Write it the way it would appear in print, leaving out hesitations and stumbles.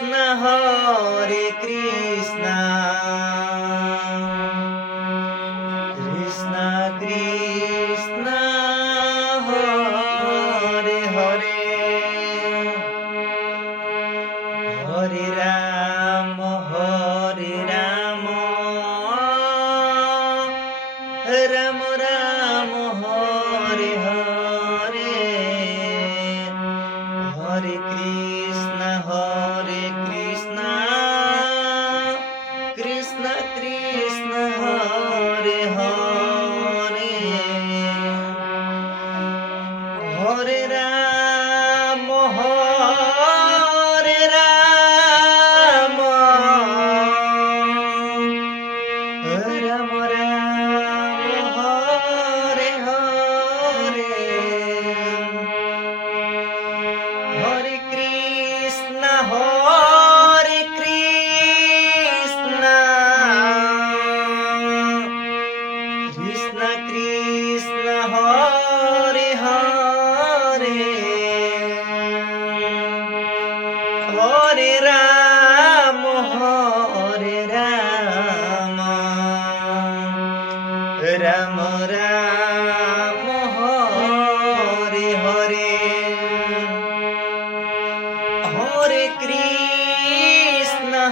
Hare Krishna, Krishna Krishna, Hare Hare, Hare Rama, Rama Rama, Hare Hare, Hare Krishna, Krishna Krishna, Hare Hare, Hare Rama, Rama Rama, Hare Hare, Hare Krishna, Krishna Krishna, Hare Hare, Hare Rama, Rama Rama, Hare Hare, Hare Krishna,